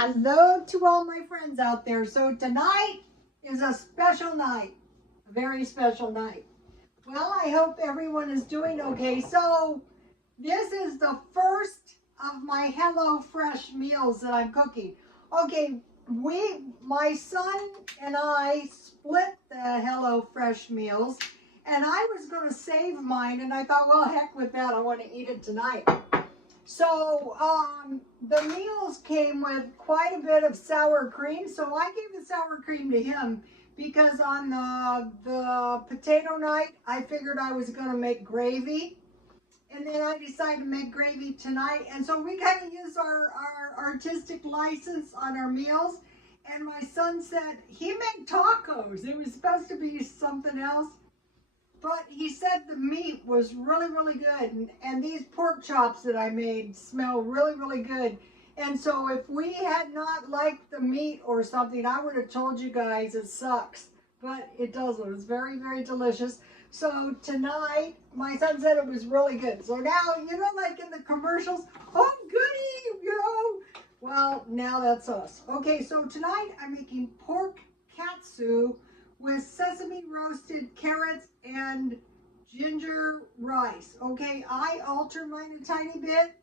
Hello to all my friends out there. So tonight is a special night, a very special night. Well, I hope everyone is doing okay. So this is the first of my HelloFresh meals that I'm cooking. Okay, my son and I split the HelloFresh meals, and I was going to save mine, and I thought, well, heck with that. I want to eat it tonight. So the meals came with quite a bit of sour cream. So I gave the sour cream to him because on the potato night, I figured I was going to make gravy. And then I decided to make gravy tonight. And so we kind of use our artistic license on our meals. And my son said he made tacos. It was supposed to be something else. But he said the meat was really, really good. And these pork chops that I made smell really, really good. And so if we had not liked the meat or something, I would have told you guys it sucks. But it doesn't. It's very, very delicious. So tonight, my son said it was really good. So now, you know, like in the commercials, oh, goody, you know. Well, now that's us. Okay, so tonight I'm making pork katsu with sesame roasted carrots and ginger rice. Okay, I alter mine a tiny bit.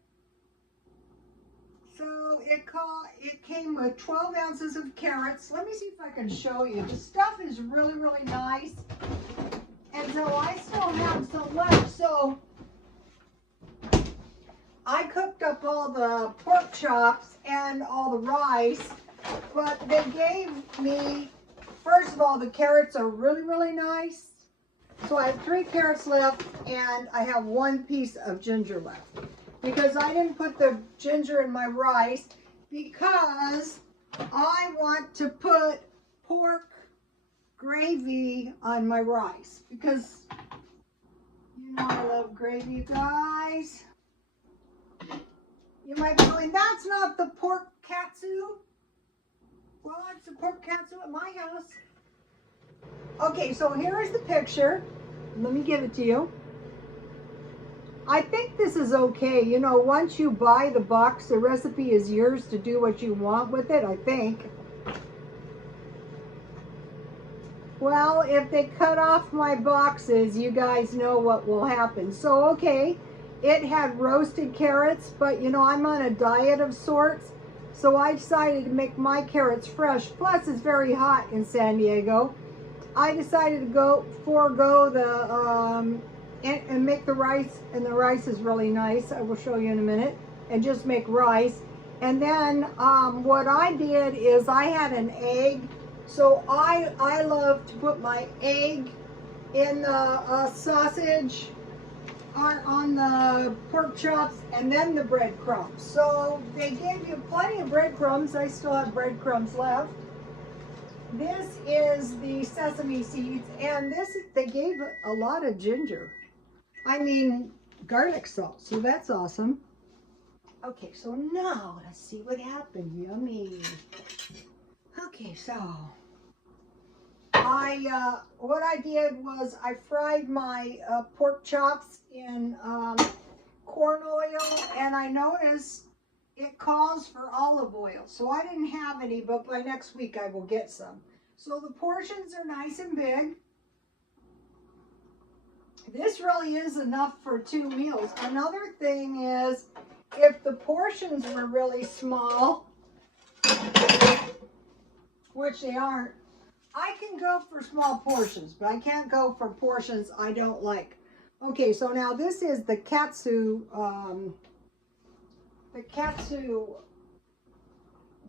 So it came with 12 ounces of carrots. Let me see if I can show you. The stuff is really, really nice. And so I still have some left. So I cooked up all the pork chops and all the rice, but they gave me, first of all, the carrots are really, really nice. So I have 3 carrots left, and I have 1 piece of ginger left. Because I didn't put the ginger in my rice, because I want to put pork gravy on my rice. Because, you know I love gravy, guys. You might be going, that's not the pork katsu. Well, it's the pork katsu at my house. Okay, so here is the picture. Let me give it to you. I think this is okay. You know, once you buy the box, the recipe is yours to do what you want with it, I think. Well, if they cut off my boxes, you guys know what will happen. So, okay, it had roasted carrots, but you know, I'm on a diet of sorts. So I decided to make my carrots fresh. Plus, it's very hot in San Diego. I decided to forego the, and make the rice, and the rice is really nice. I will show you in a minute. And just make rice. And then what I did is I had an egg. So I love to put my egg in the sausage or on the pork chops and then the breadcrumbs. So they gave you plenty of breadcrumbs. I still have breadcrumbs left. This is the sesame seeds, and they gave a lot of ginger. I mean, garlic salt, so that's awesome. Okay, so now let's see what happened. Yummy. Okay, so what I did was I fried my pork chops in corn oil, and I noticed it calls for olive oil. So I didn't have any, but by next week I will get some. So the portions are nice and big. This really is enough for 2 meals. Another thing is, if the portions were really small, which they aren't, I can go for small portions, but I can't go for portions I don't like. Okay, so now this is the katsu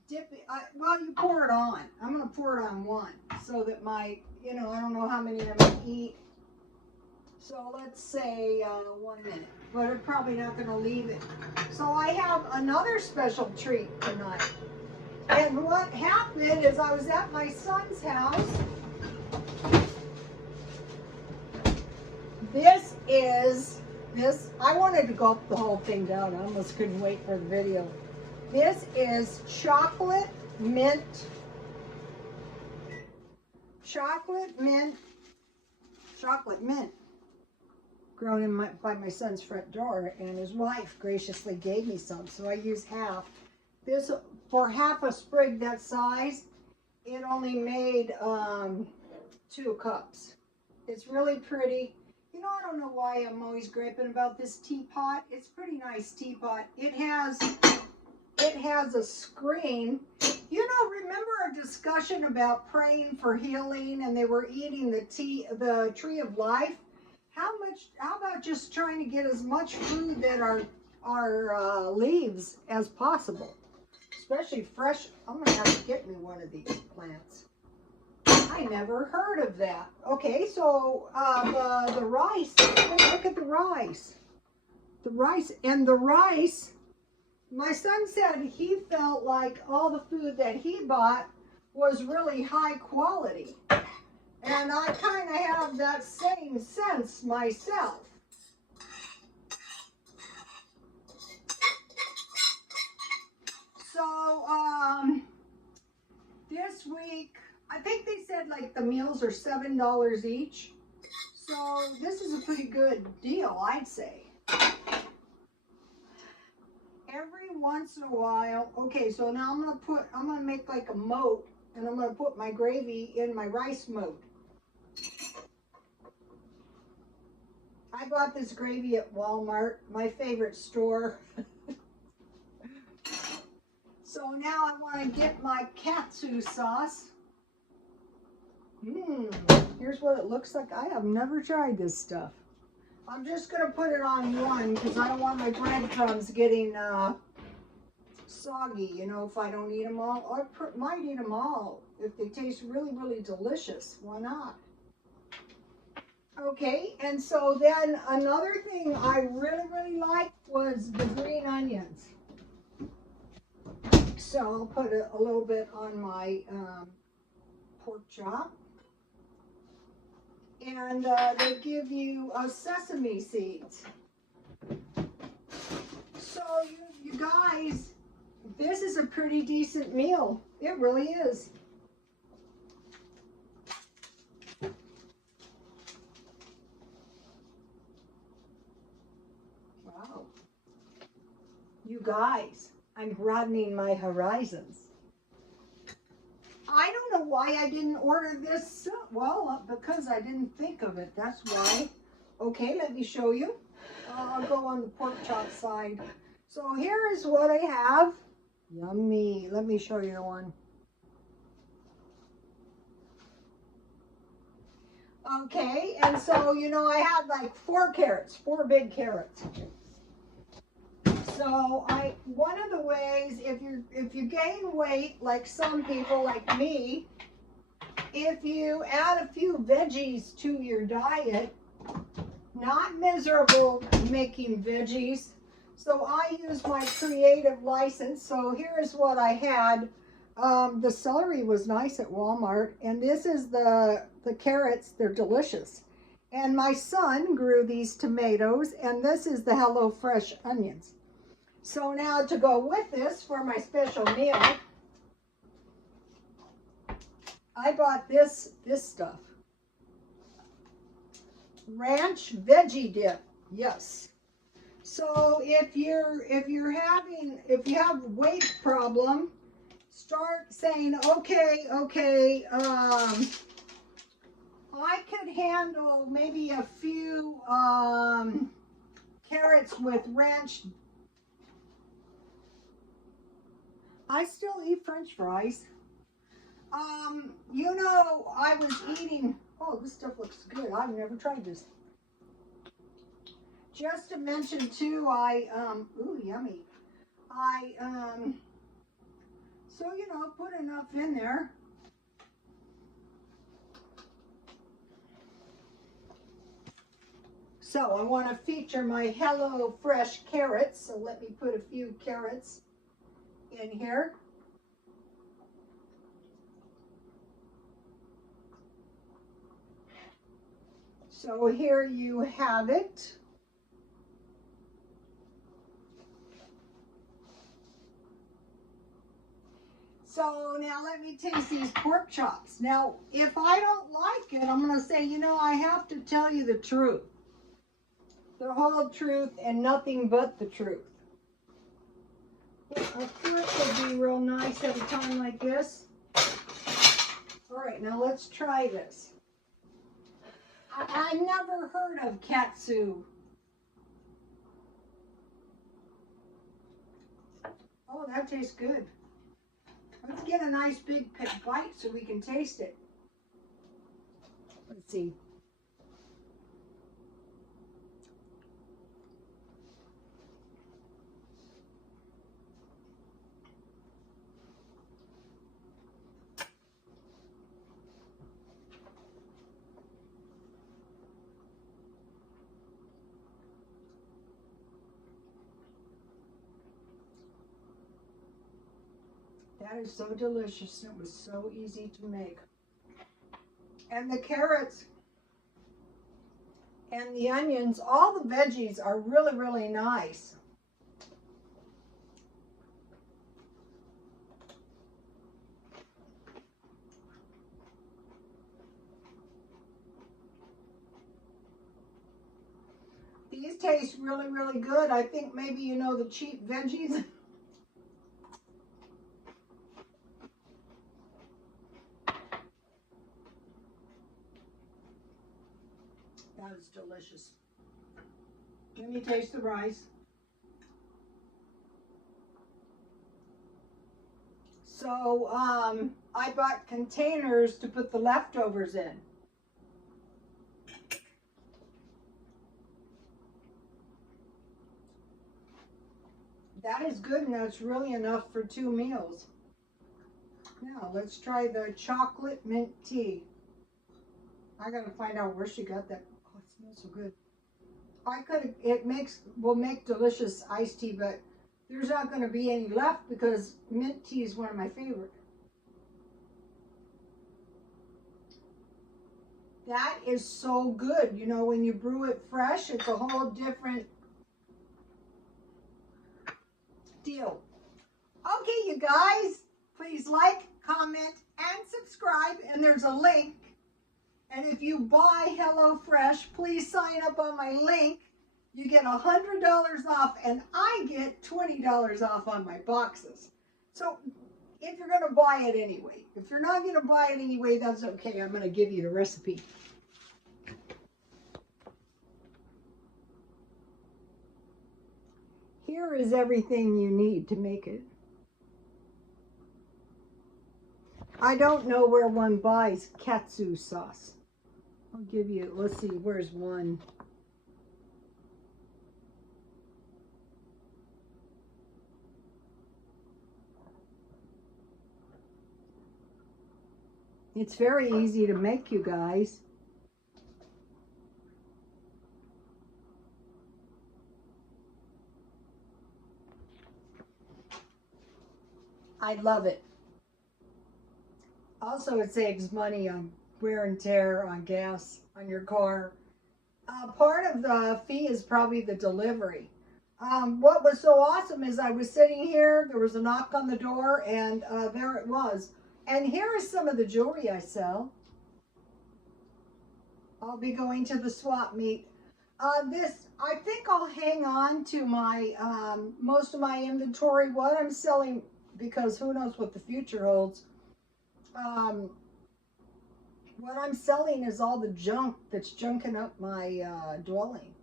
dip. Well, you pour it on. I'm going to pour it on 1 so that I don't know how many I'm going to eat. So let's say 1 minute, but I'm probably not going to leave it. So I have another special treat tonight. And what happened is I was at my son's house. I wanted to gulp the whole thing down. I almost couldn't wait for the video. This is chocolate mint grown by my son's front door, and his wife graciously gave me some, so I use half. this, for half a sprig that size, it only made 2 cups. It's really pretty. You know, I don't know why I'm always griping about this teapot. It's a pretty nice teapot. It has a screen. You know, remember our discussion about praying for healing and they were eating the tree of life? How about just trying to get as much food that our leaves as possible? Especially fresh. I'm gonna have to get me one of these plants. I never heard of that. Okay, so the rice, look at the rice. The rice, my son said he felt like all the food that he bought was really high quality. And I kind of have that same sense myself. So, this week, I think they said like the meals are $7 each. So this is a pretty good deal, I'd say. Every once in a while, okay, so now I'm gonna make like a moat, and I'm gonna put my gravy in my rice moat. I bought this gravy at Walmart, my favorite store. So now I want to get my katsu sauce. Here's what it looks like. I have never tried this stuff. I'm just going to put it on one because I don't want my breadcrumbs getting soggy, you know, if I don't eat them all. I might eat them all if they taste really, really delicious. Why not? Okay, and so then another thing I really, really liked was the green onions. So I'll put a little bit on my pork chop. And they give you sesame seeds. So you guys, this is a pretty decent meal. It really is. Wow. You guys, I'm broadening my horizons. I don't know why I didn't order this. Well, because I didn't think of it. That's why. Okay, let me show you. I'll go on the pork chop side. So here is what I have. Yummy. Let me show you one. Okay, and so, you know, I had like 4 carrots, 4 big carrots. So one of the ways, if you gain weight, like some people like me, if you add a few veggies to your diet, not miserable making veggies. So I use my creative license. So here's what I had. The celery was nice at Walmart, and this is the carrots. They're delicious. And my son grew these tomatoes, and this is the HelloFresh onions. So now to go with this for my special meal, I bought this stuff. Ranch veggie dip. Yes. So if you have weight problem, start saying, okay, I could handle maybe a few carrots with ranch. I still eat French fries. You know, I was eating, oh, this stuff looks good. I've never tried this. Just to mention too, ooh, yummy. So, you know, put enough in there. So I want to feature my HelloFresh carrots. So let me put a few carrots in here. So here you have it. So now let me taste these pork chops. Now, if I don't like it, I'm going to say, you know, I have to tell you the truth. The whole truth and nothing but the truth. A flip would be real nice at a time like this. All right, now let's try this. I never heard of katsu. Oh, that tastes good. Let's get a nice big bite so we can taste it. Let's see. That is so delicious. It was so easy to make. And the carrots and the onions, all the veggies are really, really nice. These taste really, really good. I think maybe you know the cheap veggies. That is delicious. Let me taste the rice. So I bought containers to put the leftovers in. That is good, and that's really enough for 2 meals. Now let's try the chocolate mint tea. I gotta find out where she got that. Oh, it smells so good. Will make delicious iced tea, but there's not gonna be any left because mint tea is one of my favorite. That is so good. You know, when you brew it fresh, it's a whole different deal. Okay, you guys, please like, comment, and subscribe, and there's a link. And if you buy HelloFresh, please sign up on my link. You get $100 off, and I get $20 off on my boxes. So if you're going to buy it anyway. If you're not going to buy it anyway, that's okay. I'm going to give you the recipe. Here is everything you need to make it. I don't know where one buys katsu sauce. I'll give you, let's see, where's one? It's very easy to make, you guys. I love it. Also, it saves money on wear and tear, on gas, on your car. Part of the fee is probably the delivery. What was so awesome is I was sitting here, there was a knock on the door, and there it was. And here is some of the jewelry I sell. I'll be going to the swap meet. I think I'll hang on to my most of my inventory, what I'm selling, because who knows what the future holds. What I'm selling is all the junk that's junking up my dwelling.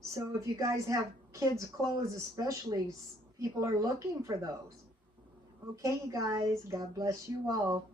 So if you guys have kids' clothes especially, people are looking for those. Okay, you guys, God bless you all.